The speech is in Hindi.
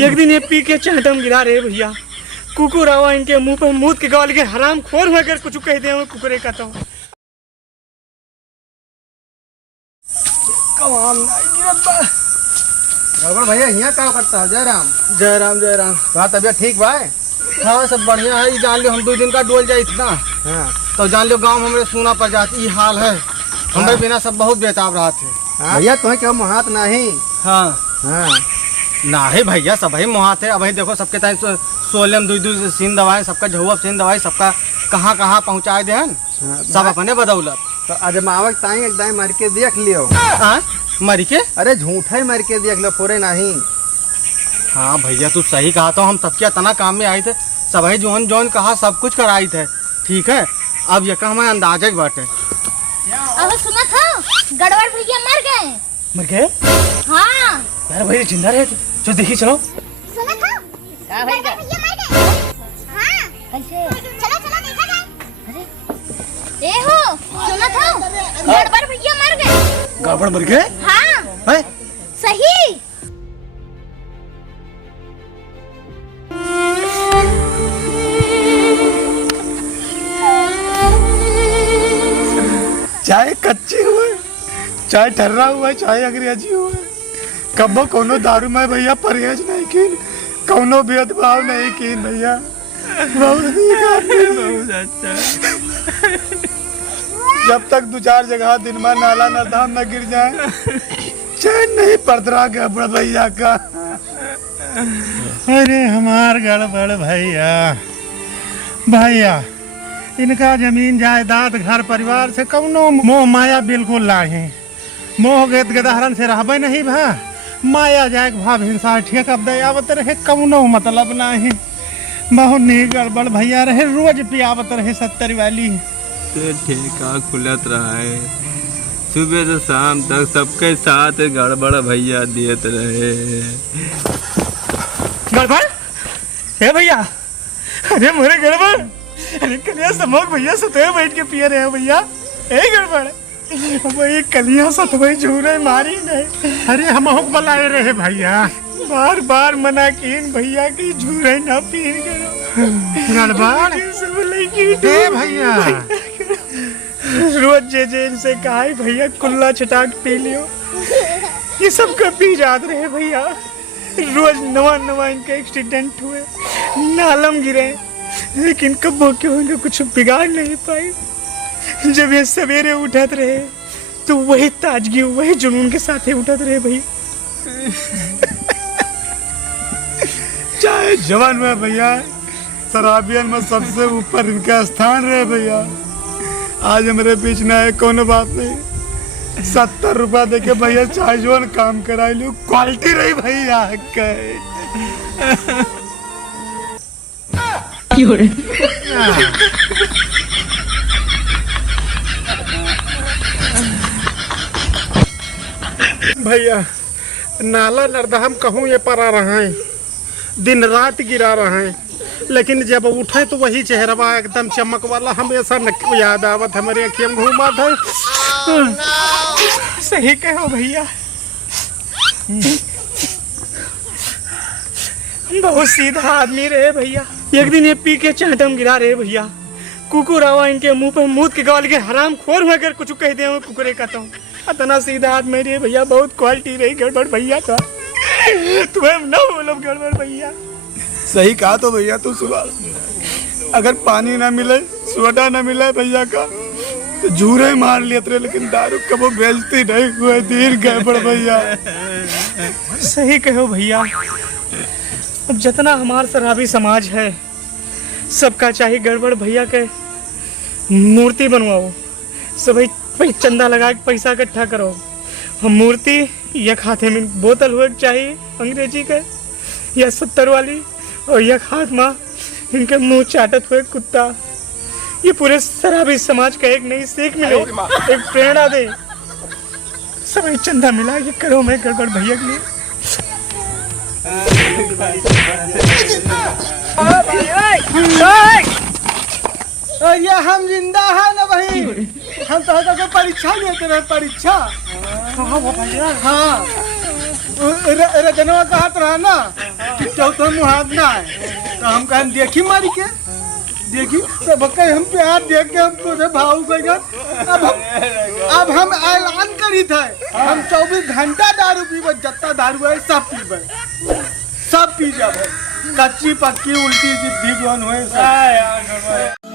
एक दिन ये पी के चाटम गिरा रहे भैया। कुकुर आवा इनके मुंह पर मूत के गाल के हराम खोर हुआ कर कुछ कह दे कुकुरे का तो गड़बड़ भैया यहाँ क्या करता है? जय राम जय राम जय राम। कहा तबियत ठीक बा? हाँ सब बढ़िया है। जान लो हम 2 दिन का डोल जाए इतना। हाँ तो जान लो गांव हमारे सोना पर जाती ये हाल है। हमारे बिना सब बहुत बेताब रहा थे। भैया तुम्हें क्या मुहात नहीं? हाँ हाँ ना है भैया सब ही मुहात है। अब देखो सबके टाइम सोलम दूध सीन दवाएं सबका झुआ सीन दवाई सबका कहाँ कहाँ पहुँचाए दे सब अपने बदौलत। तो अजमावक ताई एकदम मर के देख लियो। मर के? अरे झूठा ही मर के देख लो पूरे नहीं। हाँ भैया तू सही कहा। तो हम सबके तना काम में आए थे सभी जोन जोन कहा सब कुछ कराई थे। ठीक है अब ये हमें अंदाजा ही बाटे। अब सुना था गड़बड़ भैया मर गए। मर गए? हाँ यार भैया जिंदा रहे जो देखी चलो। सुना था गड़बड़ भैया मर गए। हाँ कैसे? चलो चलो देखा जाए। अरे ए हो सुना था गड़बड़ भैया मर गए। गड़बड़ मर गए? हाँ है? सही। चाहे कच्ची हुए चाहे ठर्रा हुआ चाहे अंग्रेजी हुए कबो कोनो दारू में भैया परहेज नहीं की कोनो भेदभाव नहीं की भैया। बहुत अच्छा। जब तक 2-4 जगह दिन में नाला नदाम न गिर जाए चैन नहीं पड़ता गड़बड़ भैया का। अरे हमार गड़बड़ भैया भैया इनका जमीन जायदाद घर परिवार से कौनो मोह माया बिल्कुल लाही। मोह गेत गदहरन से रहबे नहीं भा। माया जाए भाव हिंसा ठीक अब दयावत रहे कौनो मतलब नहीं। बहुत नहीं गड़बड़ भैया रहे रोज पियावत रहे 70 वाली। ठेका खुलत रहा है सुबह से शाम तक सबके साथ गड़बड़ भैया देते रहे। गड़बड़? हे भैया अरे मोरे गड़बड़। अरे कलिया समोग भैया सतवे बैठ के पिए रहे भैया। ए गड़बड़ वही कलिया सतवे झूरे मारी नहीं। अरे हम बुलाए रहे भैया बार बार मना कीन भैया की झूरे ना पीन करो। गड़बड़ सब लड़की ए भैया रोज जे इनसे कहा है भैया कुल्ला छटाक पी लियो। ये सब कब पी जाते रहे भैया। रोज नवा इनका एक्सीडेंट हुए नालम गिरे लेकिन कब वो क्यों इनका कुछ बिगाड़ नहीं पाई। जब ये सवेरे उठत रहे तो वही ताजगी वही जुनून के साथ ही उठत रहे भैया। चाहे जवान में भैया शराबियन में सबसे ऊपर इनका स्थान रहे भैया। आज हमारे बीच ना है कोनो बात नहीं। 70 रुपया दे के भैया चाहे जोन काम करा लो क्वालिटी रही भैया के। भैया नाला नर्दहम कहूँ ये पर आ रहा है दिन रात गिरा रहा है लेकिन जब उठे तो वही चेहरा एकदम चमक वाला हमेशा याद आवत हमारी अखियों में घूमा था। सही कहो भैया बहुत सीधा आदमी रहे भैया। एक दिन ये पी के चाटम गिरा रहे भैया। कुकुर आवा इनके मुंह पर मूत के गाल के हराम खोर हुआ कर कुछ कह दे कुकुरे का तो इतना सीधा आदमी रहे भैया। बहुत क्वालिटी रही गड़बड़ भैया का। तुम्हें ना बोलो गड़बड़ भैया। सही कहा तो भैया तू सुबह अगर पानी ना मिले सोडा ना मिले भैया का तो झूरे मार लेते रहे लेकिन दारू कबो बेचती नहीं हुए दिन गड़बड़ भैया। सही कहो भैया। अब जितना हमारा शराबी समाज है सबका चाहिए गड़बड़ भैया के मूर्ति बनवाओ। सभी चंदा लगा के पैसा इकट्ठा करो। हम मूर्ति एक हाथे में बोतल हुए चाहिए अंग्रेजी के या 70 वाली और एक हाथ में इनके मुंह चाटत हुए कुत्ता। ये पूरे शराबी समाज का एक नई सीख मिले एक प्रेरणा दे। सभी चंदा मिला ये करो मैं गड़बड़ भैया के लिए। ये हम जिंदा है ना भाई। हम तो परीक्षा लेते रहे परीक्षा। हाँ रजनवा कहत रहा ना कि तो मुहावना है। तो हम कहें देखी मारी के देखी तो बक्का हम प्यार देख के हम तुझे भाव गए। अब हम ऐलान करी थे हम 24 घंटा दारू पीबे, जितना दारू है सब पीबे, सब पी जाबे, कच्ची पक्की उल्टी सीधी जोन हुए सब।